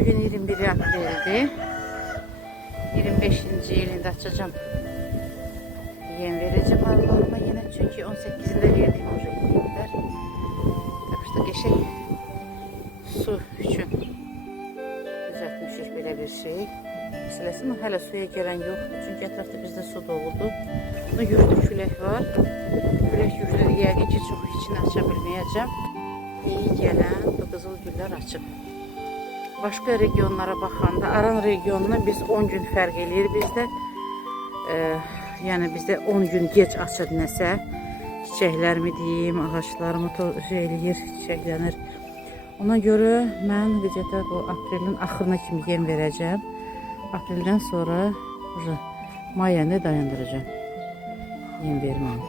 Bugün 21 April'di. 25. elinde açacağım. Yem vereceğim Allah'ıma yine. Çünkü 18'inde verdiğim hoca yemler. İşte geçek su için düzeltmişik böyle bir şey. Meselesi mi? Hala suya gelen yok. Çünkü etrafta bizde su doludu. Bunda güçlü külək var. Külək güçlü yəqin ki çok içini aça bilməyəcəm. İyi gelen bu kızıl güller açıp. Başka regionlara baxanda Aran regionuna biz 10 gün fərq eləyir bizdə. Yəni bizdə 10 gün geç açır nəsə. Çiçəklər mi deyim, ağaçlar mı şey eləyir, çiçəklənir. Ona görə mən qıcədə bu aprelin axırına kimi yem verəcəm. Aprildən sonra may ayında dayandıracağım. Yem verməm.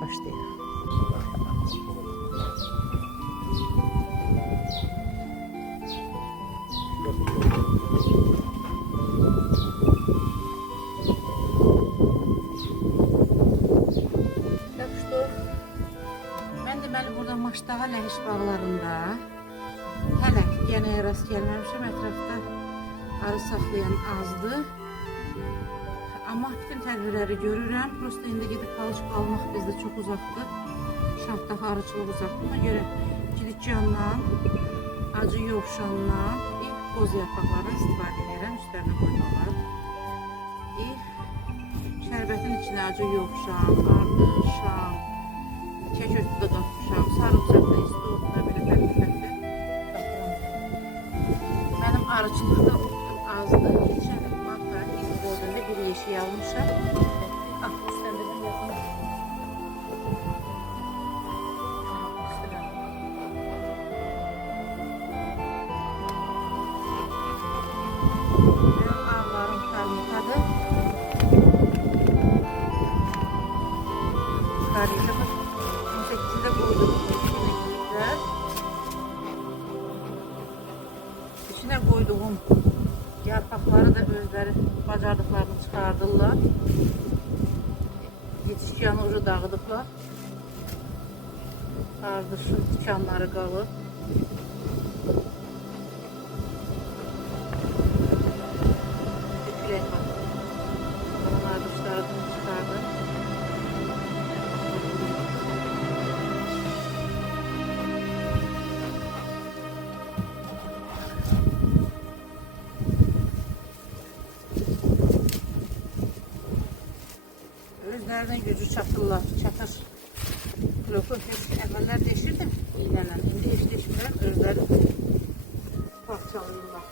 Başlayalım. Ben deməli burada Maşdağa Ləhəş bağlarında hələ yenə rast gəlməmişəm. Ətrafda arı saxlayan azdı. Amma bütün tədbirləri görürəm. Prosta indi gedib palçıq almaq bizdə çox uzaqdır. Şahdakı arıçılıq uzaqdır. Ona görə Kilikyandan, acı yovşandan qoz yarpaqlarından istifadə edirəm. Üstlərinə qoymalar. Şərbətin içinə acı yovşan, ardı, şam, kək ötü də qatmışam. Sarımsaqda, istiotda belə fərqli-fərqli qatmışam. Mənim arıçılıqda azdır. Geçən martda ilk gördüğümdə bir yeşiyi almışam. Üstəndə ben yazmışam. Ağlarım kalmıkadı. Karıyla bak. 18'de koydum. İçine koyduğum yarpaqları da özləri bacardıqlarını çıxardırlar. Yetişkiyanı ucu dağıdıblar. Ardışın tikanları qalır. Külək var. Onun ardışlarını çıxardır. Özlərinin gücü çatırlar, çatır. Kilofu əvvəllər deşirdim iğnələn. İndi heç deşmirəm, özləri parçalayırlar.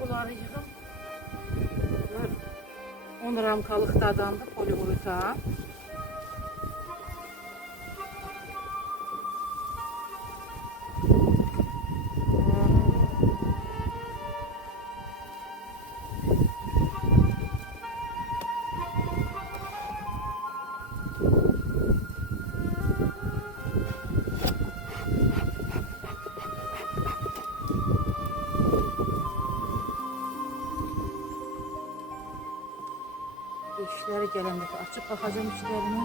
Bunları yığım. Bunlar 10 ramkalıq dadandı poliuretan. İşleri gelende açıp bakacağım işlerine.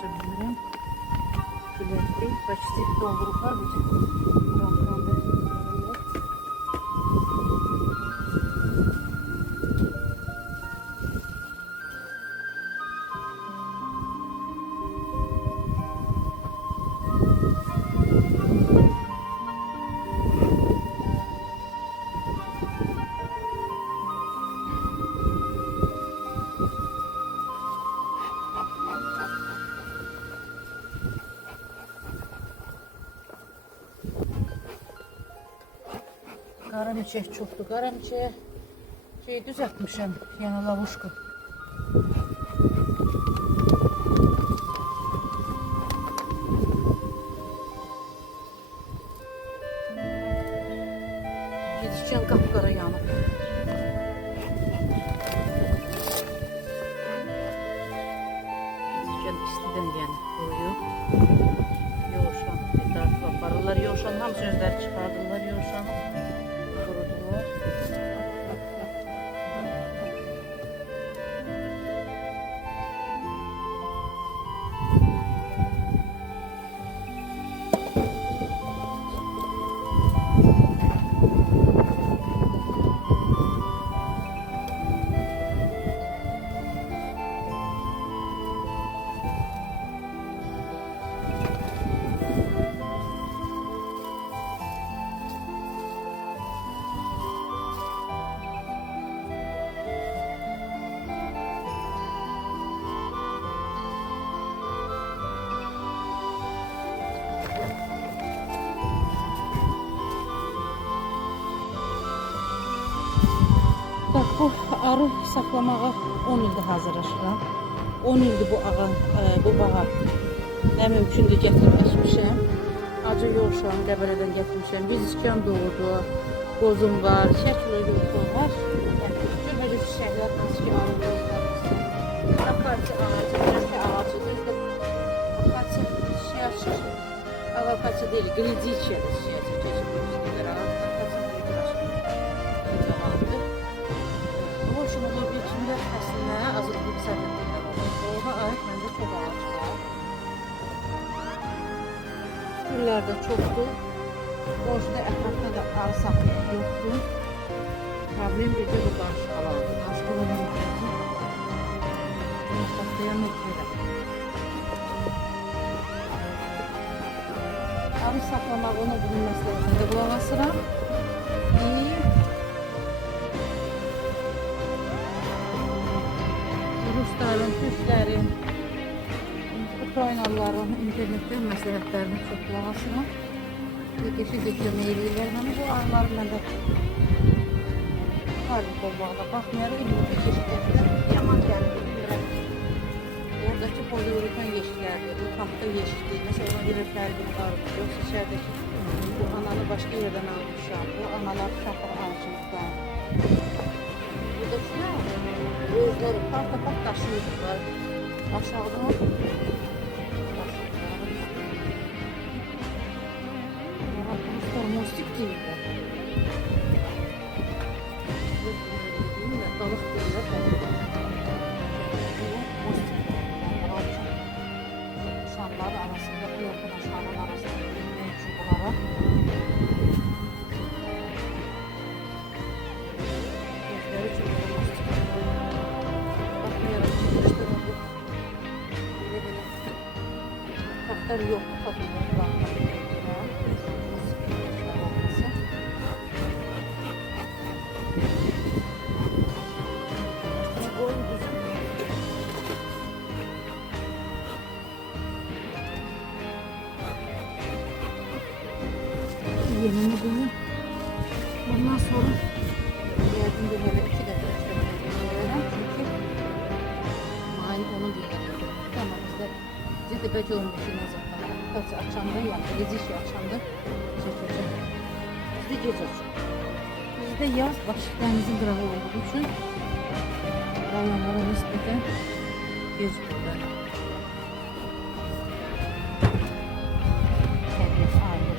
Şimdi külekli başlık dolduruklar bir ramkamda. Qaramiçək çoxdur. Qaramiçəyə şey düzəltmişəm, yəni lavuşka. Yetişkən qapqara yanıb. Yetişkən istidən yəni qoyub. Yoğuşan etrafı aparırlar. Yoğuşanın hamısı özləri çıxardırlar yoğuşanı. arı saxlamağa 10 ildir hazırlaşıram. 10 ildir bu bağa nə mümkündür gətirmişəm. Acı yoğuşam, Qəbələdən gətirmişəm. Biz iskan doğurdu, qozum var, 2 kilo yoğurtluğum var. Gətirmişəm. Böyle çiçəklər nasıl ki alınır. Akasiya ağacı, nəsə ağacıdır. Akasiya şey açır. Akasiya deyil, Glediçiyadır şey açır. Çeşitlidir. Akasiya zamanıdır. Hoşuma olur bir kimdə əslində azırlıq sərfətində olur. Doğuma ait məndə çox ağac var. Güllər də çoxdur. Qonşuda ətrafda da arı saxlayan yoxdur. Problem bircə bu qarışqalardır. Qarışqalarını yoxdur. Saxlayan yoxdur. Arı saxlamaq onu bunun məsləhətində qulaq asıram. Rusların, Türklərin, Ukraynalıların internetdən məsləhətlərini çox qulaq asıram. Geçici kömək edirlər. Hani bu arıları məndə harbi olmağına baxmayaraq indi yeşiklərdən yaman gəlir. Oradakı poliuretan yeşiklərdir, bu kampda yeşikdir. Mesela ona görə fərqini qarıb. Yoxsa içəridəki bu ananı başqa yerdən almışam. Bu analar şaxır ağacılıqdan. Buradakı nə? Özləri part daşıyırlar. Aşağıdan mostik deyirlər. Balıq deyirlər. Mostik deyirlər. Şamlar arasında, bu yorğun aşağının arasında bilmək üçün bunlara. Gözləri üçün belə mostik deyirlər. Baxmayaraq çəkmişdir bu. Belə. Baxlar yox, baxlar. Yemini bunu. Ondan sonra geldim de böyle 2 dakika öğren çünkü aynı onu dinledim. Ama bizde bece olmuş ne zaman. Kaç akşamda yani gece işi akşamda çekeceğim. Bizde gece açıyor. Bizde yaz vakitlerimizin kırağı olduğu için rayonlara nispeten gez burada. Herkes ayrı.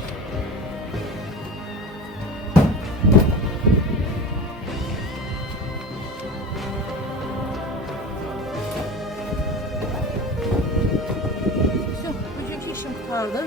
Все, bugünkü işim kurtardı.